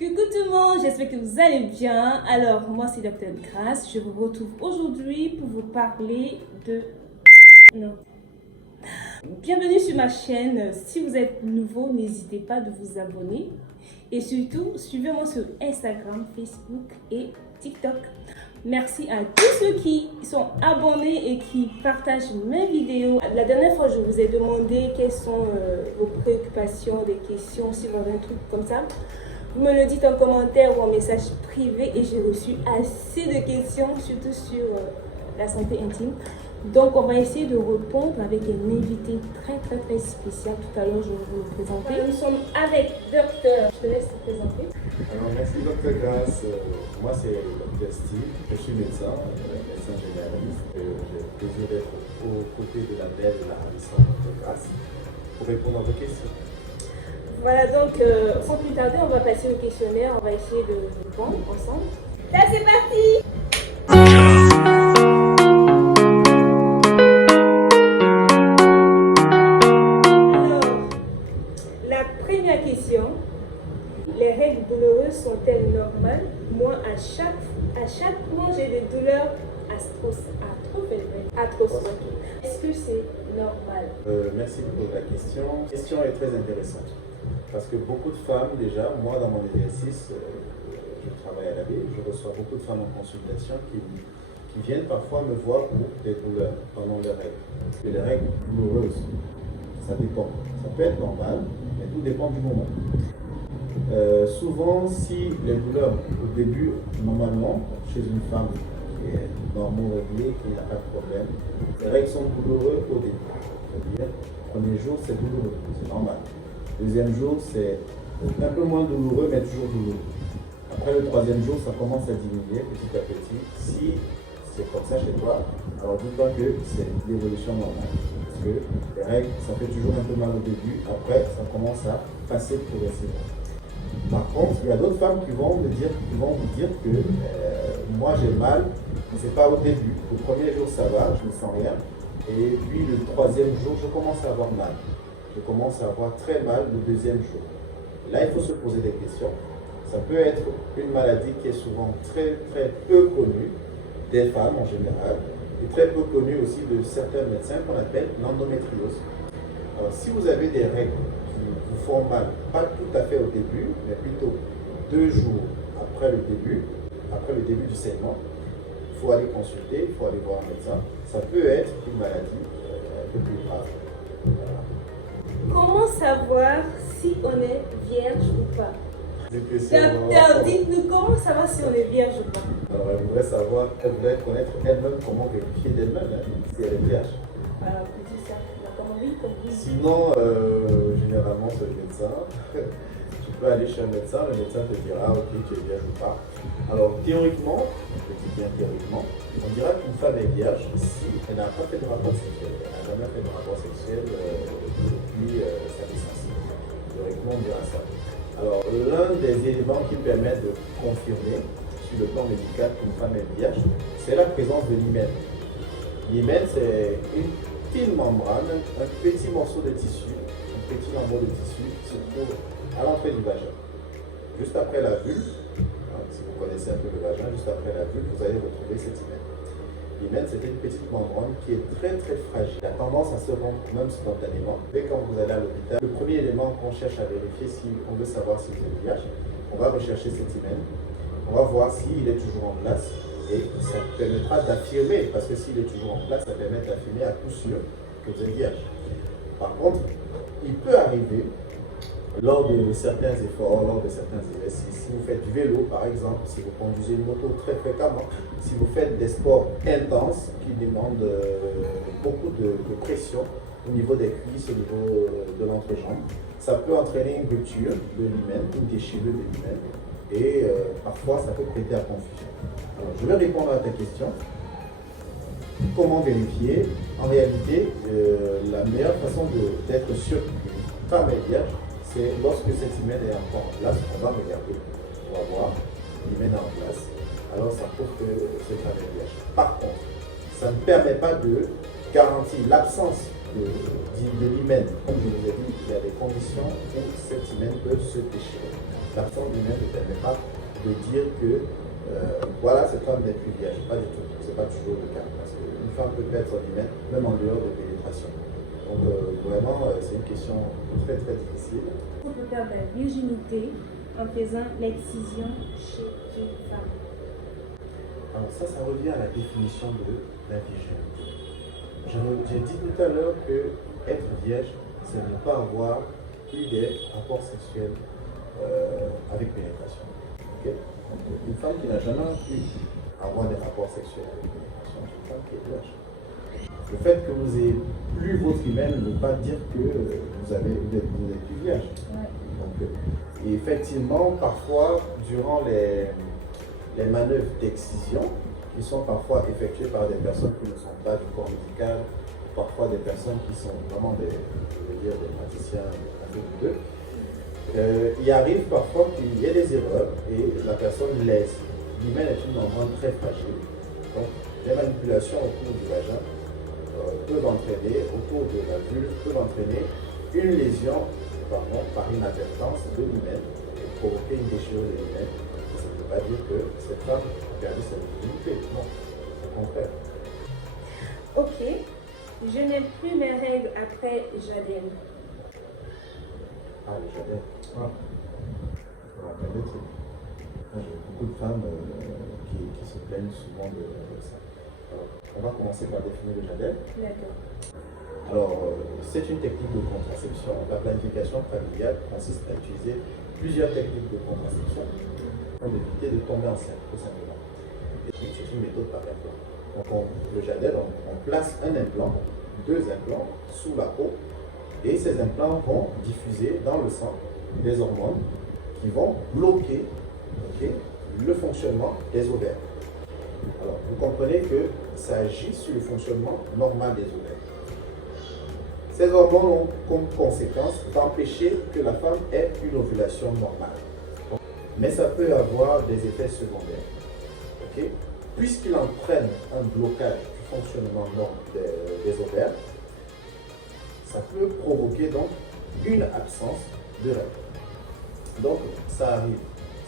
Coucou tout le monde, j'espère que vous allez bien. Alors, moi c'est Dr Grace. Je vous retrouve aujourd'hui pour vous parler de... Non. Bienvenue sur ma chaîne. Si vous êtes nouveau, n'hésitez pas de vous abonner. Et surtout, suivez-moi sur Instagram, Facebook et TikTok. Merci à tous ceux qui sont abonnés et qui partagent mes vidéos. La dernière fois, je vous ai demandé quelles sont vos préoccupations, des questions, si vous avez un truc comme ça. Vous me le dites en commentaire ou en message privé et j'ai reçu assez de questions, surtout sur la santé intime. Donc, on va essayer de répondre avec un invité très spécial. Tout à l'heure, je vais vous le présenter. Nous sommes avec Docteur. Je te laisse te présenter. Alors, merci Dr Grace. Moi, c'est Dr Steve. Je suis médecin généraliste. J'ai le plaisir d'être aux côtés de la belle et la ravissante Dr Grace pour répondre à vos questions. Voilà, donc sans plus tarder, on va passer au questionnaire. On va essayer de répondre ensemble. Là, c'est parti! Alors, la première question. Les règles douloureuses sont-elles normales? Moi, à chaque fois, j'ai des douleurs atroces. Est-ce que c'est normal? Merci pour la question. La question est très intéressante. Parce que beaucoup de femmes, déjà, moi dans mon exercice, je travaille à la ville, je reçois beaucoup de femmes en consultation qui viennent parfois me voir pour des douleurs pendant les règles. Et les règles douloureuses, ça dépend. Ça peut être normal, mais tout dépend du moment. Souvent, si les douleurs au début, normalement, chez une femme qui est normale, réglée, qui n'a pas de problème, les règles sont douloureuses au début. C'est-à-dire, le premier jour, c'est douloureux, c'est normal. Deuxième jour, c'est un peu moins douloureux, mais toujours douloureux. Après le troisième jour, ça commence à diminuer petit à petit. Si c'est comme ça chez toi, alors dis-toi que c'est l'évolution normale. Parce que les règles, ça fait toujours un peu mal au début. Après, ça commence à passer progressivement. Par contre, il y a d'autres femmes qui vont vous dire que moi j'ai mal, mais c'est pas au début. Le premier jour, ça va, je ne sens rien. Et puis le troisième jour, je commence à avoir mal. Je commence à avoir très mal le deuxième jour. Là, il faut se poser des questions. Ça peut être une maladie qui est souvent très peu connue des femmes en général et très peu connue aussi de certains médecins qu'on appelle l'endométriose. Alors, si vous avez des règles qui vous font mal, pas tout à fait au début, mais plutôt 2 jours après le début du saignement, il faut aller consulter, il faut aller voir un médecin. Ça peut être une maladie un peu plus grave. Voilà. Comment savoir si on est vierge ou pas? Docteur, dites-nous comment savoir si on est vierge ou pas? Alors, elle voudrait savoir, elle voudrait connaître elle-même comment vérifier d'elle-même si elle est vierge. Alors, vous dites ça, comment oui, comme oui. Sinon, généralement, c'est le médecin. Tu peux aller chez un médecin, le médecin te dira, ok, tu es vierge ou pas. Alors, théoriquement, je dis bien théoriquement, on dira qu'une femme est vierge si elle n'a pas fait de rapport sexuel. Elle n'a jamais fait de rapport sexuel depuis sa naissance. Théoriquement, on dira ça. Alors, l'un des éléments qui permet de confirmer sur le plan médical qu'une femme est vierge, c'est la présence de l'hymen. L'hymen, c'est une petite membrane, un petit morceau de tissu, un petit lambeau de tissu qui se trouve à l'entrée du vagin. Juste après la vulve, si vous connaissez un peu le vagin, juste après la vulve, vous allez retrouver cet hymen. L'hymen, c'est une petite membrane qui est très fragile. Elle a tendance à se rompre même spontanément. Et quand vous allez à l'hôpital, le premier élément qu'on cherche à vérifier si on veut savoir si vous êtes vierge, on va rechercher cet hymen. On va voir s'il est toujours en place et ça permettra d'affirmer, parce que s'il est toujours en place, ça permet d'affirmer à coup sûr que vous êtes vierge. Par contre, il peut arriver lors de certains efforts, lors de certains exercices, si vous faites du vélo par exemple, si vous conduisez une moto très fréquemment, si vous faites des sports intenses qui demandent beaucoup de pression au niveau des cuisses, au niveau de l'entrejambe, ça peut entraîner une rupture de l'hymen, une déchirure de l'hymen et parfois ça peut prêter à confusion. Alors, je vais répondre à ta question. Comment vérifier? En réalité, la meilleure façon d'être sûr qu'une femme est vierge, c'est lorsque cet hymen est encore en place, on va regarder, on va voir, l'hymen est en place, alors ça prouve que cette femme est vierge. Par contre, ça ne permet pas de garantir l'absence de l'hymen. Comme je vous ai dit, il y a des conditions où cet hymen peut se déchirer. l'absence d'hymen ne permet pas de dire que voilà, cette femme n'est plus vierge. Pas du tout. Ce n'est pas toujours le cas. Parce qu'une femme peut être sans hymen, même en dehors de pénétration. Donc vraiment, c'est une question très très difficile. On peut perdre la virginité en faisant l'excision chez une femme. Alors ça revient à la définition de la virginité. J'ai dit tout à l'heure que être vierge, c'est ne pas avoir eu des rapports sexuels avec pénétration. Okay? Donc, une femme qui n'a jamais pu avoir des rapports sexuels avec pénétration, c'est une femme qui est vierge. Le fait que vous n'ayez plus votre hymen ne veut pas dire que vous n'êtes plus vierge. Ouais. Donc, et effectivement, parfois, durant les manœuvres d'excision, qui sont parfois effectuées par des personnes qui ne sont pas du corps médical, parfois des personnes qui sont vraiment des praticiens un peu douteux, il arrive parfois qu'il y ait des erreurs et la personne laisse. L'hymen est une membrane très fragile. Donc, les manipulations autour du vagin peuvent entraîner, autour de la vulve, peuvent entraîner une lésion par inadvertance de l'hymen et provoquer une déchirure de l'hymen. Ça ne veut pas dire que cette femme a perdu sa virginité. Non, au contraire. Ok, je n'ai plus mes règles après Jadel. Ah, le jadel. Ah. Voilà, j'ai beaucoup de femmes qui se plaignent souvent de ça. Alors, on va commencer par définir le jadel. D'accord. Alors, c'est une technique de contraception. La planification familiale consiste à utiliser plusieurs techniques de contraception pour éviter de tomber enceinte, tout simplement. C'est une méthode par implant. Donc, le jadel, on place un implant, 2 implants sous la peau, et ces implants vont diffuser dans le sang des hormones qui vont bloquer le fonctionnement des ovaires. Alors, vous comprenez que ça agit sur le fonctionnement normal des ovaires. Ces hormones ont comme conséquence d'empêcher que la femme ait une ovulation normale. Mais ça peut avoir des effets secondaires. Puisqu'il entraîne un blocage du fonctionnement des ovaires, ça peut provoquer donc une absence de règles. Donc, ça arrive.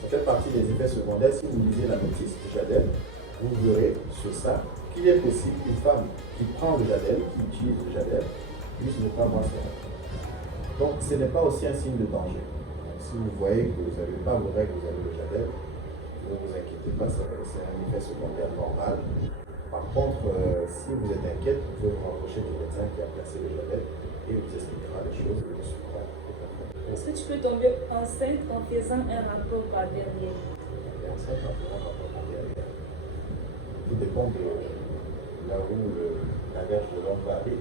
Ça fait partie des effets secondaires. Si vous lisez la notice du jadel, vous verrez sur ça qu'il est possible qu'une femme qui prend le jadel, qui utilise le jadel, puisse ne pas voir ses règles. Donc, ce n'est pas aussi un signe de danger. Donc, si vous voyez que vous n'avez pas vos règles, vous avez le jadel, ne vous inquiétez pas, c'est un effet secondaire normal. Par contre, si vous êtes inquiète, vous pouvez vous rapprocher du médecin qui a placé le jadel et vous expliquera les choses et vous suivra. Est-ce que tu peux tomber enceinte en faisant un rapport par derrière? Enceinte en faisant un rapport par derrière. Tout dépend de là où la verge de l'homme va aller.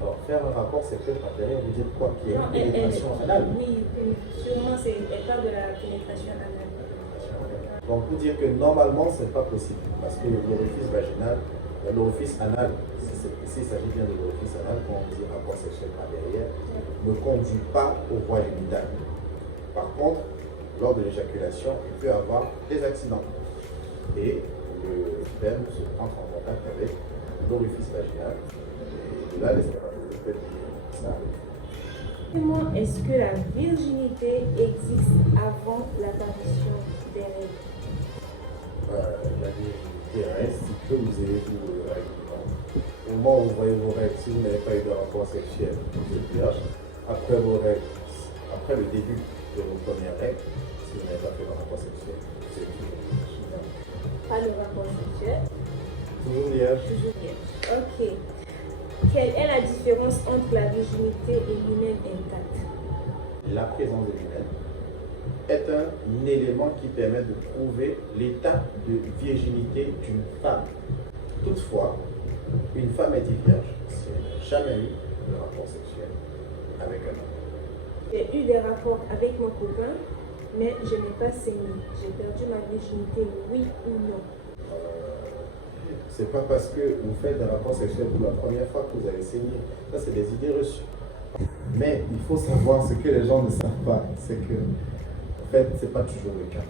Alors, faire un rapport sexuel par derrière veut dire quoi? Qu'il y ait une pénétration anale? Oui, sûrement, elle parle de la pénétration anale. Donc, pour dire que normalement, ce n'est pas possible, parce que l'orifice vaginal, l'orifice anal, s'il s'agit bien de l'orifice anal, quand on dit rapport sexuel par derrière, ne conduit pas au voie génitale. Par contre, lors de l'éjaculation, il peut y avoir des accidents. Et le sperme se entre en contact avec l'orifice vaginal. Et là, les spermatozoïdes peuvent dire ça arrive. Comment est-ce que la virginité existe avant l'apparition des règles? La virginité reste que vous ayez vos règles. Au moment où vous voyez vos règles, si vous n'avez pas eu de rapport sexuel, vous êtes vierge. Après vos règles, après le début de vos premières règles, si vous n'avez pas fait de rapport sexuel, vous êtes toujours vierge. Pas de rapport sexuel? Toujours vierge. Toujours vierge. Ok. Quelle est la différence entre la virginité et l'hymen intact? La présence de l'hymen est un élément qui permet de prouver l'état de virginité d'une femme. Toutefois, une femme est vierge si elle n'a jamais eu de rapport sexuel avec un homme. J'ai eu des rapports avec mon copain, mais je n'ai pas saigné. J'ai perdu ma virginité, oui ou non? C'est pas parce que vous faites des rapports sexuels pour la première fois que vous allez saigner. Ça, c'est des idées reçues. Mais il faut savoir ce que les gens ne savent pas, c'est que, en fait, c'est pas toujours le cas.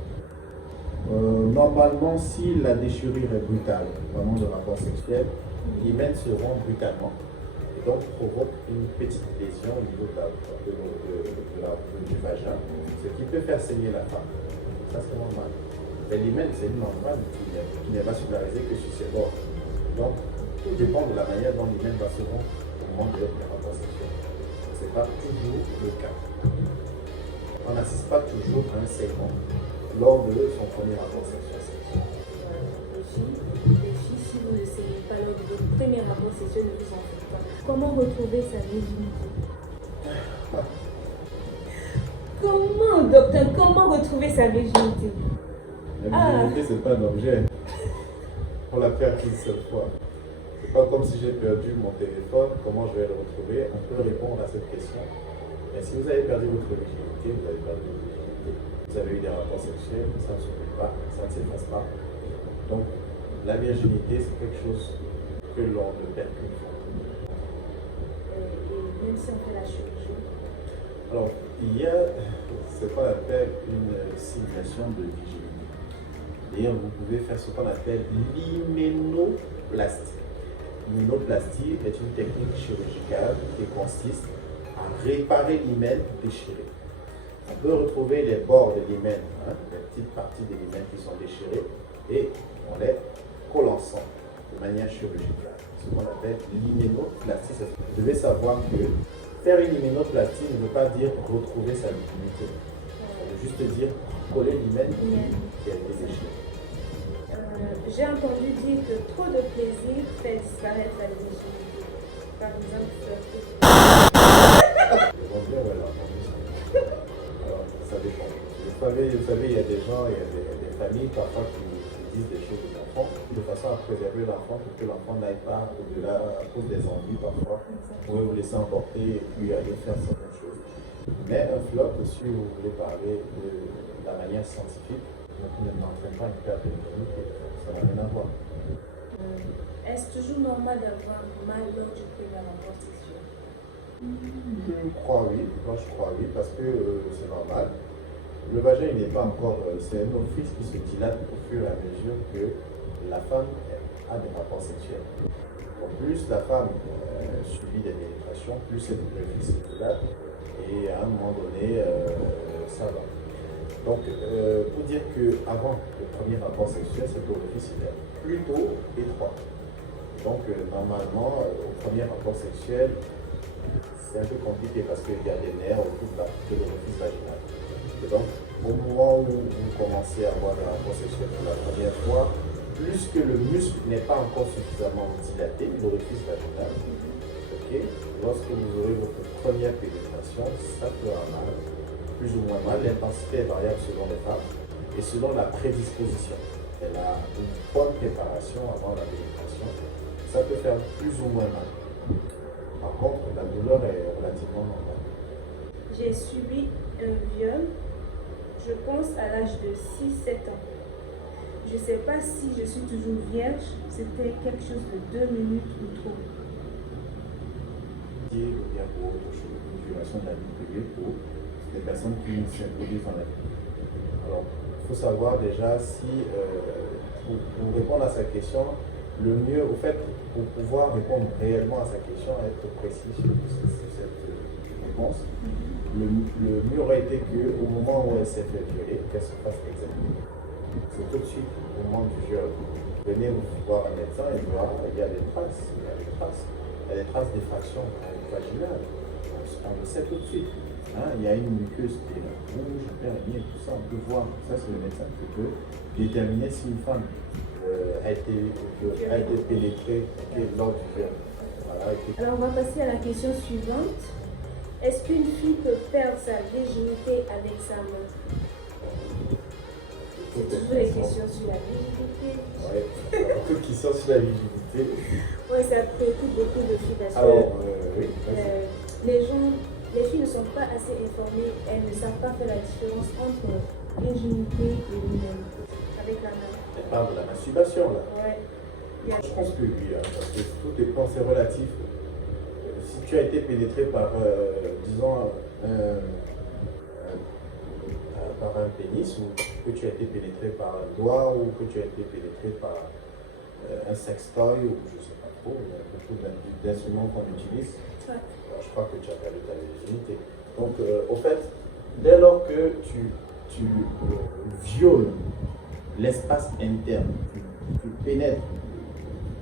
Normalement, si la déchirure est brutale, vraiment de rapport sexuel, l'hymen se rompt brutalement. Et donc provoque une petite lésion au niveau du vagin, ce qui peut faire saigner la femme. Ça, c'est normal. Mais l'hymen, c'est une membrane qui n'est vascularisée que sur ses bords. Donc, tout dépend de la manière dont l'hymen va se rendre au moment de leur rapport sexuel. Ce n'est pas toujours le cas. On n'assiste pas toujours à un saignement lors de son premier rapport sexuel. Les filles, si vous ne saignez pas lors de votre premier rapport sexuel, ne vous en faites pas. Comment retrouver sa virginité? Comment, docteur, comment retrouver sa virginité? La virginité, ce n'est pas un objet. On l'a fait qu'une seule fois. C'est pas comme si j'ai perdu mon téléphone, comment je vais le retrouver? On peut répondre à cette question. Mais si vous avez perdu votre virginité, vous avez perdu votre virginité. Vous avez eu des rapports sexuels, ça ne s'oublie pas, ça ne s'efface pas. Donc, la virginité, c'est quelque chose que l'on ne perd qu'une fois. Et même si on fait la chirurgie? Alors, il y a ce qu'on appelle une simulation de virginité. D'ailleurs, vous pouvez faire ce qu'on appelle l'hyménoplastie. L'hyménoplastie est une technique chirurgicale qui consiste à réparer l'hymen déchiré. On peut retrouver les bords de l'hymen, les petites parties de l'hymen qui sont déchirées, et on les colle ensemble de manière chirurgicale. Ce qu'on appelle l'hyménoplastie. Vous devez savoir que faire une hyménoplastie ne veut pas dire retrouver sa virginité. Ça veut juste dire coller l'hymen qui a été déchiré. J'ai entendu dire que trop de plaisir fait disparaître la virginité. Par exemple, Ils vont dire, ouais, là, alors, ça dépend. Vous savez, il y a des gens, il y a des familles parfois qui disent des choses aux enfants de façon à préserver l'enfant pour que l'enfant n'aille pas au-delà à cause des envies parfois. Vous pouvez vous laisser emporter et puis aller faire certaines choses. Mais un flop, si vous voulez parler de la manière scientifique, n'entraîne pas une perte de virginité. Ça n'a rien à voir. est-ce toujours normal d'avoir mal lors du premier rapport sexuel? Je crois oui, moi je crois oui, parce que c'est normal. Le vagin il n'est pas encore, c'est un orifice qui se dilate au fur et à mesure que la femme a des rapports sexuels. Donc, plus la femme subit des pénétrations, plus cet orifice se dilate et à un moment donné, ça va. Donc, pour dire qu'avant le premier rapport sexuel, cet orifice est plutôt étroit. Donc, normalement, au premier rapport sexuel, c'est un peu compliqué parce qu'il y a des nerfs autour de l'orifice vaginal. Et donc, au moment où vous commencez à avoir des rapports sexuels pour la première fois, plus que le muscle n'est pas encore suffisamment dilaté, l'orifice vaginal, lorsque vous aurez votre première pénétration, ça fera mal, plus ou moins mal. L'intensité est variable selon les femmes et selon la prédisposition. Elle a une bonne préparation avant la pénétration, ça peut faire plus ou moins mal. Par contre, la douleur est relativement normale. J'ai subi un viol, je pense à l'âge de 6-7 ans. Je ne sais pas si je suis toujours vierge, c'était quelque chose de 2 minutes ou trop. Ou bien pour autre chose, une violation de la vie privée pour des personnes qui s'introduisent dans la vie. Alors, il faut savoir déjà si, pour répondre à sa question, le mieux, au fait, pour pouvoir répondre réellement à sa question, être précis sur cette réponse, le mieux aurait été qu'au moment où elle s'est fait violer, qu'elle se fasse examiner. C'est tout de suite au moment du viol. Venez voir un médecin et voir, il y a des traces, il y a des traces d'effraction vaginale. On le sait tout de suite. Il y a une muqueuse qui est rouge, bien, tout ça, on peut voir. Ça, c'est le médecin qui peut déterminer si une femme a été pénétrée lors du viol. Voilà, alors, on va passer à la question suivante. Est-ce qu'une fille peut perdre sa virginité avec sa main? C'est toujours les questions sur la virginité. Oui, beaucoup de questions sur la virginité. Oui, ça préoccupe beaucoup de filles parce Alors, que oui, les filles ne sont pas assez informées, elles ne savent pas faire la différence entre virginité et l'hyménité avec la main. Elle parle de la masturbation là. Ouais. Je pense que oui, parce que tout dépend, c'est relatif. Si tu as été pénétré par, disons, par un pénis, ou que tu as été pénétré par un doigt, ou que tu as été pénétré par un sextoy, ou je ne sais pas. beaucoup, il y a beaucoup d'instruments qu'on utilise. Ouais. Alors, je crois que tu as perdu ta virginité. Donc, au fait, dès lors que tu violes l'espace interne, tu pénètres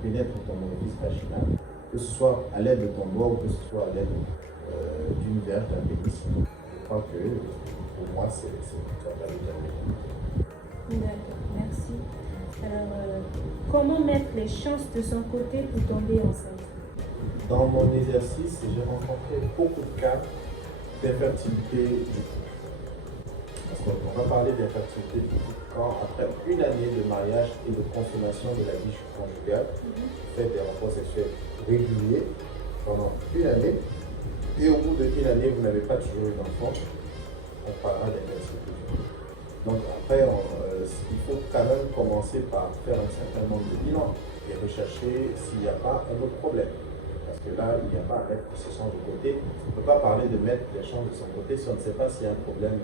ton orifice vaginal, que ce soit à l'aide de ton doigt ou que ce soit à l'aide d'une verge, d'un pénis, je crois que pour moi, tu as perdu ta virginité. D'accord, merci. Alors, comment mettre les chances de son côté pour tomber enceinte? Dans mon exercice, j'ai rencontré beaucoup de cas d'infertilité du couple. Parce qu'on va parler d'infertilité du couple quand, après une année de mariage et de consommation de la vie conjugale, vous faites des rapports sexuels réguliers pendant une année, et au bout d'une année, vous n'avez pas toujours eu d'enfant, on parlera d'infertilité du couple. Donc après, il faut quand même commencer par faire un certain nombre de bilans et rechercher s'il n'y a pas un autre problème. Parce que là, il n'y a pas à mettre ses chances de côté. On ne peut pas parler de mettre les chances de son côté si on ne sait pas s'il y a un problème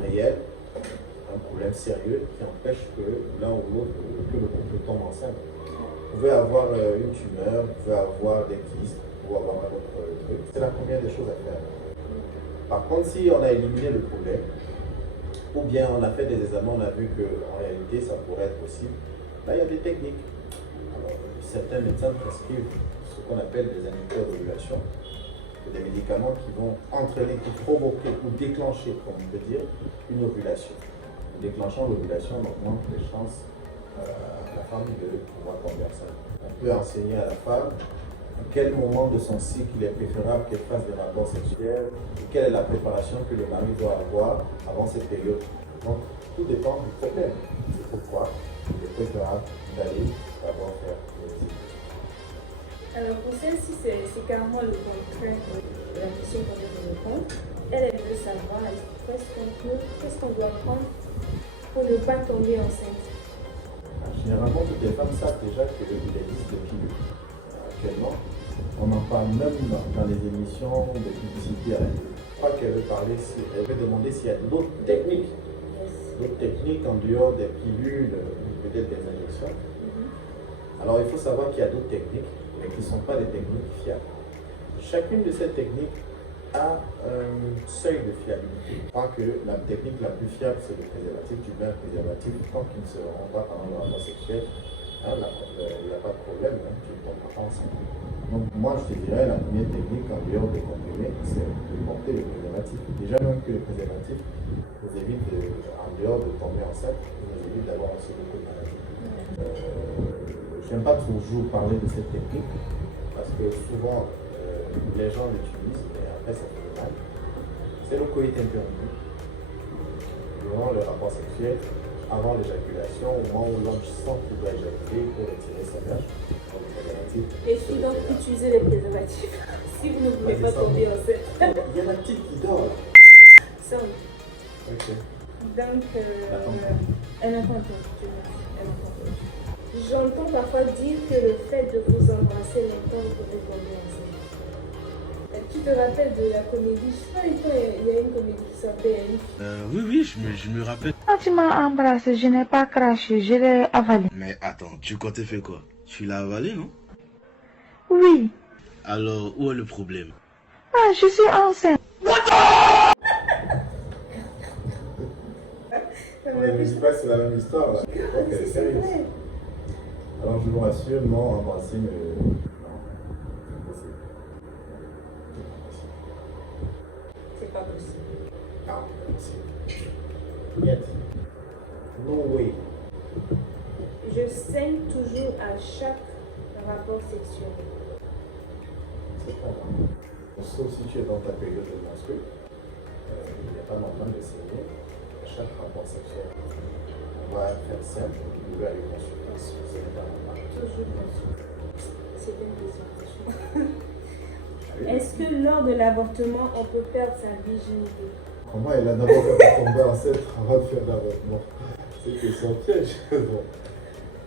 réel, un problème sérieux qui empêche que l'un ou l'autre, que le couple tombe enceinte. Vous pouvez avoir une tumeur, vous pouvez avoir des kystes, ou avoir un autre truc. C'est la première des choses à faire. Par contre, si on a éliminé le problème, ou bien on a fait des examens, on a vu qu'en réalité ça pourrait être possible, là il y a des techniques. Alors, certains médecins prescrivent ce qu'on appelle des inhibiteurs d'ovulation, des médicaments qui vont entraîner, qui provoquer ou déclencher, comme on peut dire, une ovulation. En déclenchant l'ovulation, on augmente les chances à la femme de pouvoir tomber enceinte. On peut enseigner à la femme à quel moment de son cycle il est préférable qu'elle fasse des rapports sexuels, et quelle est la préparation que le mari doit avoir avant cette période. Donc, tout dépend du problème. C'est pourquoi il est préférable d'aller d'abord faire les études. Alors pour celle-ci, c'est carrément le contraire de la question qu'on vient de répondre. Elle veut savoir qu'est-ce qu'on doit prendre pour ne pas tomber enceinte. Généralement, toutes les femmes savent déjà qu'il existe des pilules. Actuellement, on en parle même dans les émissions de publicité à la télé. Je crois qu'elle veut demander s'il y a d'autres techniques. D'autres techniques en dehors des pilules, peut-être des injections. Alors il faut savoir qu'il y a d'autres techniques, mais qui ne sont pas des techniques fiables. Chacune de ces techniques a un seuil de fiabilité. Je crois que la technique la plus fiable, c'est le préservatif. Tu mets un préservatif tant qu'il ne se rend pas pendant le rapport sexuel. Il n'y a pas de problème, tu ne tombes pas enceinte. Donc moi je te dirais, la première technique en dehors des comprimés, c'est de porter le préservatif. Déjà même que le préservatif vous évite, en dehors de tomber enceinte, vous évite d'avoir aussi beaucoup de maladies. Je n'aime pas toujours parler de cette technique, parce que souvent les gens l'utilisent, mais après ça fait mal. C'est le coït interrompu. Durant le rapport sexuel, avant l'éjaculation, au moment où l'homme sent qu'il doit éjaculer, il peut retirer sa verge. Et si donc utiliser les préservatifs si vous ne voulez pas tomber enceinte? Il y a la petite qui dort là. Ça, oui. Ok. Donc, elle n'a pas entendu. Elle n'a pas entendu. J'entends parfois dire que le fait de vous embrasser longtemps, vous pouvez tomber enceinte. Tu te rappelles de la comédie? Je sais pas, il y a une comédie qui s'appelle Oui, je me rappelle. Quand tu m'as embrassé, je n'ai pas craché, je l'ai avalé. Mais attends, tu comptais faire quoi? Tu l'as avalé, non? Oui. Alors, où est le problème? Ah, je suis enceinte. Ne me dis pas que c'est la même histoire là. Ok, c'est sérieux. Alors je vous rassure, non, embrasser me. Non, impossible. C'est pas possible. Non, impossible. Niet. No way. Je saigne toujours à chaque rapport sexuel. C'est pas grave. Sauf si tu es dans ta période de menstrues, il n'y a pas longtemps de saigner. À chaque rapport sexuel, on va faire simple, vous pouvez aller consulter. Ce n'est pas normal. Toujours consulter. C'est une question. Est-ce que lors de l'avortement, on peut perdre sa virginité? Comment elle a d'abord fait tomber enceinte avant de faire l'avortement? C'est que c'est un piège. Bon.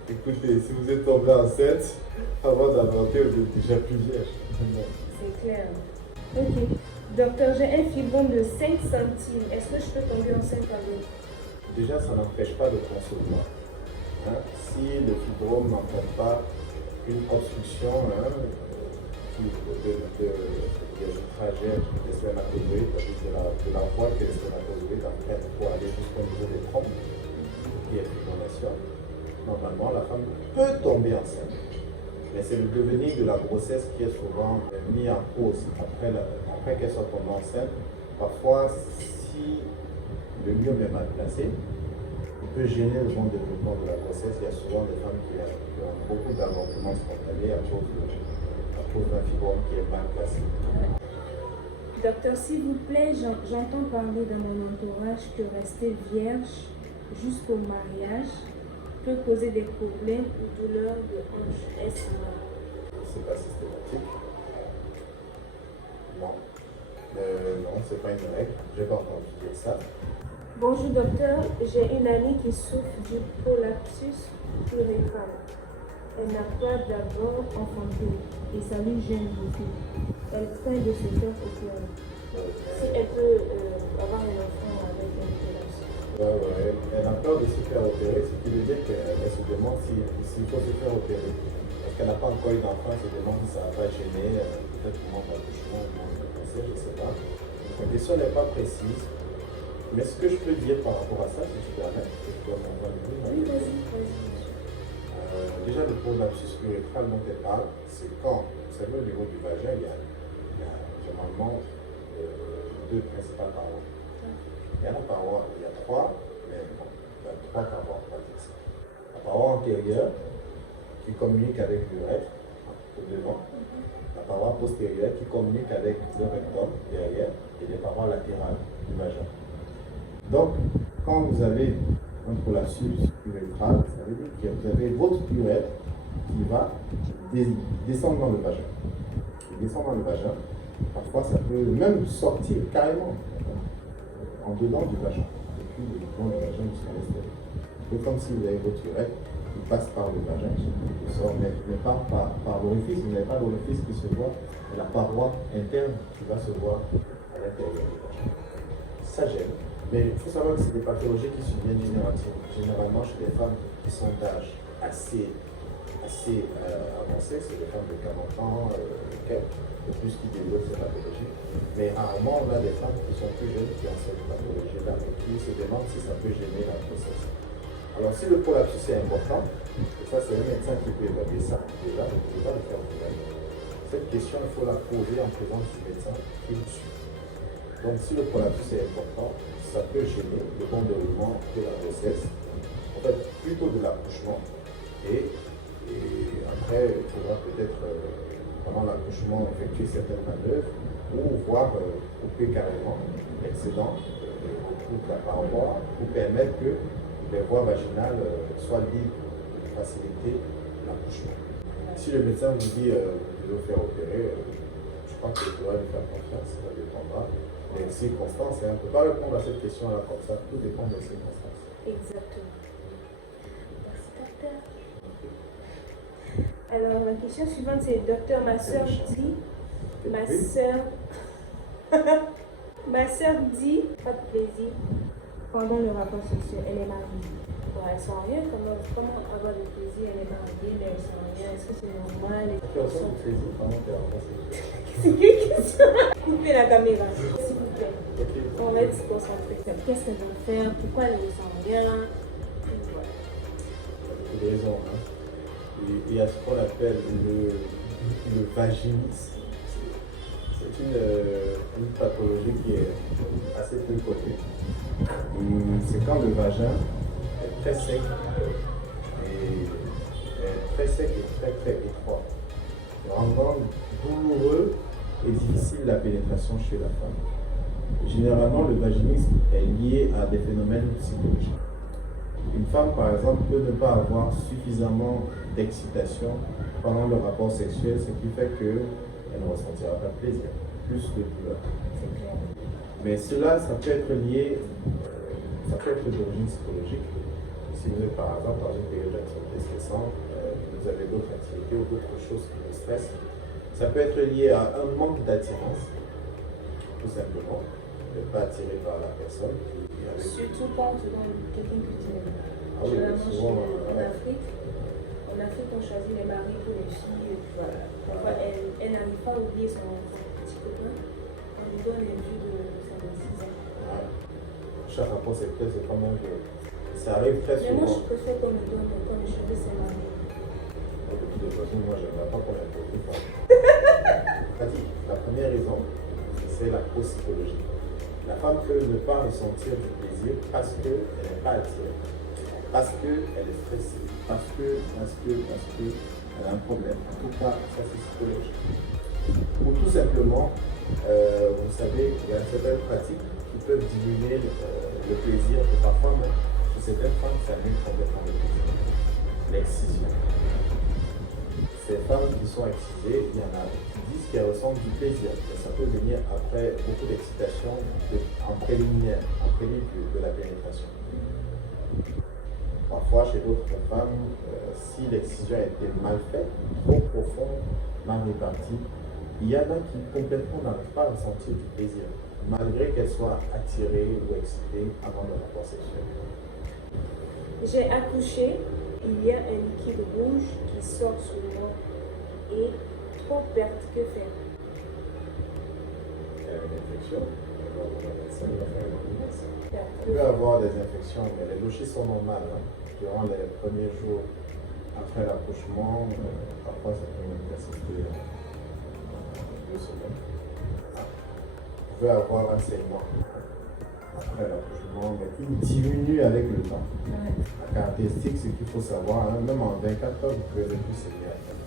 Écoutez, si vous êtes tombé enceinte avant d'avorter, vous êtes déjà plus vierge. C'est clair. Ok. Docteur, j'ai un fibrome de 5 centimes. Est-ce que je peux tomber enceinte avec? Déjà, ça n'empêche pas le consentement. Hein? Si le fibrome n'empêche pas une obstruction du trajet des spermatozoïdes, de la voie que les spermatozoïdes empruntent pour aller jusqu'au niveau des trompes, qui est fécondation. Normalement, la femme peut tomber enceinte. Mais c'est le devenir de la grossesse qui est souvent mis en cause après qu'elle soit tombée enceinte. Parfois, si le myome est mal placé, il peut gêner le bon développement de la grossesse. Il y a souvent des femmes qui ont beaucoup d'avortements spontanés à cause d'un fibrome qui est mal placé. Docteur, s'il vous plaît, j'entends parler dans mon entourage que rester vierge jusqu'au mariage peut causer des problèmes ou douleurs de hanche. Est-ce vrai? C'est pas systématique. Non. Non, c'est pas une règle. J'ai pas entendu dire ça. Bonjour docteur, j'ai une amie qui souffre du prolapsus pleurétal. Elle n'a pas d'abord enfanté et ça lui gêne beaucoup. Elle craint de se faire opérer. Si elle peut avoir un enfant avec un prolapsus. Ouais. Elle a peur de se faire opérer, ce qui veut dire qu'elle se demande s'il faut se faire opérer. Parce qu'elle n'a pas encore eu d'enfant, elle se demande si ça va pas gêner, peut-être au moment de l'accouchement, au moment du cancer, je ne sais pas. La question n'est pas précise. Mais ce que je peux dire par rapport à ça, si tu permets, que je dois m'envoyer. Oui, vas-y. Déjà, le prolapsus pleurétal dont elle parle, c'est quand, vous savez, au niveau du vagin, il y a généralement deux principales parois. Il y a la paroi, il y a trois, mais bon, il y a trois parois, on va dire ça. La paroi antérieure, qui communique avec l'urètre, au devant. La paroi postérieure, qui communique avec le rectum, derrière, et les parois latérales du vagin. Donc, quand vous avez un prolapsus urétral, ça veut dire que vous avez votre urètre qui va descendre dans le vagin. Il descend dans le vagin. Parfois, ça peut même sortir carrément en dedans du vagin, depuis le fond du vagin jusqu'à l'extérieur. Un peu comme si vous avez votre urètre qui passe par le vagin, qui sort, mais pas par l'orifice. Vous n'avez pas l'orifice qui se voit, mais la paroi interne qui va se voir à l'intérieur du vagin. Ça gêne. Mais il faut savoir que c'est des pathologies qui surviennent généralement chez des femmes qui sont d'âge assez avancé, c'est des femmes de 40 ans, le plus qui développent ces pathologies. Mais rarement, on a des femmes qui sont plus jeunes qui ont cette pathologie-là et qui se demandent si ça peut gêner la grossesse. Alors, si le prolapsus est important, et ça, c'est un médecin qui peut évaluer ça déjà, vous ne pouvez pas le faire vous-même. Cette question, il faut la poser en présence du médecin qui le suit. Donc, si le prolapsus est important, ça peut gêner le bon déroulement de la grossesse, en fait, plutôt de l'accouchement. Et après, il faudra peut-être, pendant l'accouchement, effectuer certaines manœuvres ou voir couper carrément l'excédent de la paroi pour permettre que les voies vaginales soient libres pour faciliter l'accouchement. Si le médecin vous dit de vous faire opérer, je pense qu'il faudra lui faire confiance, ça dépendra des circonstances. On ne peut pas répondre à cette question-là comme ça, tout dépend des circonstances. Exactement. Merci, docteur. Alors, la question suivante, c'est docteur, ma soeur dit, ma soeur dit, pas de plaisir pendant le rapport sexuel, elle est mariée. Bon, elle sent rien, comment avoir du plaisir, elle est mariée, mais elle sent rien, est-ce que c'est normal? Tu as du plaisir pendant tes rapports sexuels? C'est quelle question? Coupez la caméra, s'il vous plaît. On va se concentrer. Qu'est-ce qu'elle va faire? Pourquoi elle ne sent rien? Voilà. Il y a beaucoup de raisons. Hein. Il y a ce qu'on appelle le vaginisme. C'est une pathologie qui est assez peu connue. C'est quand le vagin est très sec et très étroit, rendant douloureux et difficile la pénétration chez la femme. Généralement, le vaginisme est lié à des phénomènes psychologiques. Une femme, par exemple, peut ne pas avoir suffisamment d'excitation pendant le rapport sexuel, ce qui fait qu'elle ne ressentira pas de plaisir, plus de douleur. Mais cela, ça peut être lié, ça peut être d'origine psychologique. Si vous êtes par exemple dans une période d'activité stressante, vous avez d'autres activités ou d'autres choses qui vous stressent, ça peut être lié à un manque d'attirance, tout simplement, ne pas attiré par la personne. Surtout quand dans quelqu'un que tu aimes. Ah oui, Généralement, souvent, en Afrique, en Afrique, on choisit les maris pour les filles. Et puis voilà. Parfois, elle n'arrive pas à oublier son petit copain. On lui donne les vues de sa 6 ans. Ouais. Chaque rapport sexuel, c'est quand même que ça arrive très Mais moi, souvent. je préfère qu'on me donne comme je veux ses maris. De toute façon, moi, je n'aimerais pas qu'on impose une femme. La première raison, c'est la co-psychologie. La femme peut ne pas ressentir du plaisir parce qu'elle n'est pas attirée, parce qu'elle est stressée, parce qu'elle a un problème. En tout cas, ça c'est psychologique. Ou tout simplement, vous savez, il y a certaines pratiques qui peuvent diminuer le plaisir et parfois même, chez certaines femmes, ça annule complètement le plaisir. L'excision. Ces femmes qui sont excisées, il y en a qui disent qu'elles ressentent du plaisir, mais ça peut venir après beaucoup d'excitation en préliminaire, en prélude de la pénétration. Parfois, chez d'autres femmes, si l'excision a été mal faite, trop profonde, mal répartie, il y en a qui complètement n'arrivent pas à ressentir du plaisir, malgré qu'elles soient attirées ou excitées avant le rapport sexuel. J'ai accouché, il y a un liquide rouge qui sort sur moi et trop perte, que faire? Une infection, ça va faire une ordonnance. Perte, On que peut faire? avoir des infections, mais les lochis sont normales. Durant les premiers jours après l'accouchement, parfois ça peut même persister 2 semaines. Vous pouvez avoir un saignement après l'accouchement, mais qui diminue avec le temps. Ouais. La caractéristique, c'est qu'il faut savoir, même en 24 heures, vous pouvez ne plus saigner à temps.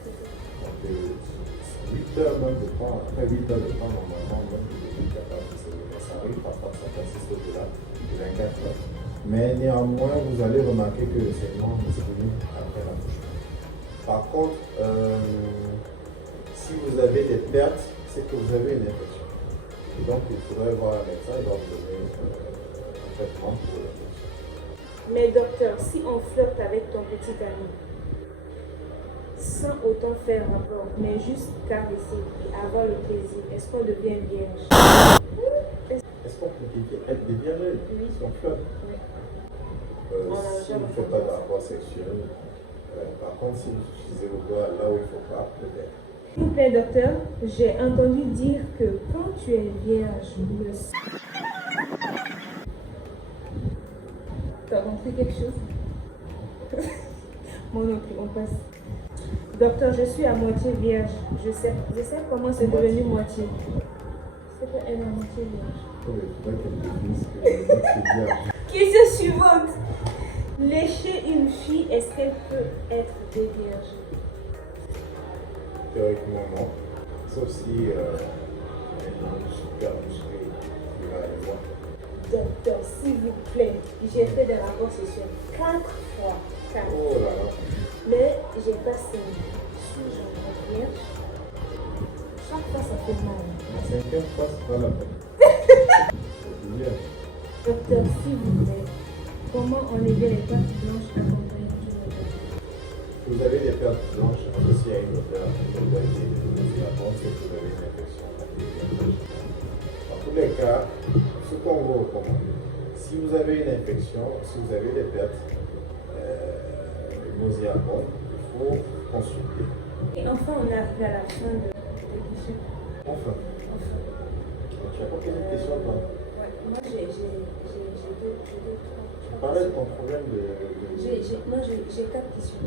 Donc, 8 heures même de temps, après 8 heures de temps, normalement, même vous êtes capable de saigner. Mais ça arrive parfois que ça persiste au-delà de 24 heures. Mais néanmoins, vous allez remarquer que le saignement diminue après l'accouchement. Par contre, si vous avez des pertes, c'est que vous avez une infection. Et donc, il faudrait voir un médecin, il va vous donner un traitement pour l'infection. Mais docteur, si on flirte avec ton petit ami, sans autant faire rapport, mais juste caresser et avoir le plaisir, est-ce qu'on devient vierge? Est-ce qu'on peut être vierge Oui. si on flotte? Oui. Si vous ne faites pas de rapport sexuel, par contre, si vous utilisez vos doigts là où il ne faut pas, peut-être. S'il vous plaît, docteur, j'ai entendu dire que quand tu es vierge, le... T'as compris quelque chose? Moi non plus, on passe. Docteur, je suis à moitié vierge. Je sais comment c'est devenu moitié. C'est quoi elle est à moitié vierge? Oui, il faudrait qu'elle définisse que c'est vierge. Question suivante. Lécher une fille, est-ce qu'elle peut être dévierge? Théoriquement, non. Sauf si elle est super musclée, qui va aller voir. Docteur, s'il vous plaît, j'ai fait des rapports sexuels 4 fois. 4 Oh là là. Mais j'ai pas saigné. Suis-je encore vierge? Chaque fois, ça fait mal. La 5e fois, c'est pas la peine. C'est vierge. Docteur, s'il vous plaît, comment enlever les pattes blanches accompagnées d'une odeur? Vous avez des pertes blanches associées à une odeur, vous avez la pense que vous avez une infection bactérienne. Dans tous les cas, ce qu'on vous recommande, si vous avez une infection, si vous avez des pertes nauséabondes, il faut consulter. Et enfin, on est arrivé à la fin de l'émission. Enfin, tu n'as pas posé de question, toi? Ouais, moi j'ai deux, Tu parlais de ton problème de... Moi j'ai 4 questions.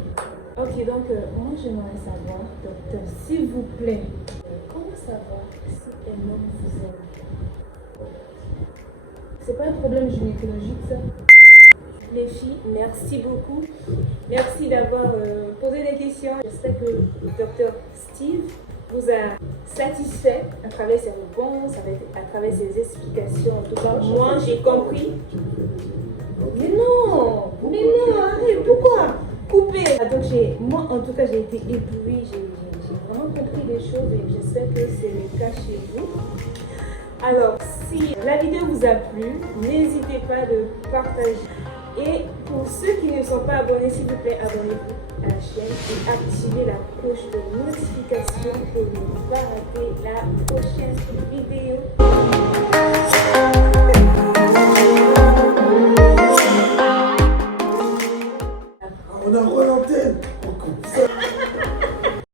Ok, donc moi j'aimerais savoir, docteur, s'il vous plaît, comment savoir si un homme vous aime? C'est pas un problème gynécologique ça? Les filles, merci beaucoup. Merci d'avoir posé des questions. J'espère que le docteur Steve vous a satisfait à travers ses réponses, à travers ses explications. En tout cas, moi j'ai compris. Mais non, arrête, pourquoi couper? Donc moi en tout cas j'ai été éblouie, j'ai vraiment compris des choses et j'espère que c'est le cas chez vous. Alors si la vidéo vous a plu, n'hésitez pas de partager. Et pour ceux qui ne sont pas abonnés, s'il vous plaît, abonnez-vous à la chaîne et activez la cloche de notification pour ne pas rater la prochaine vidéo.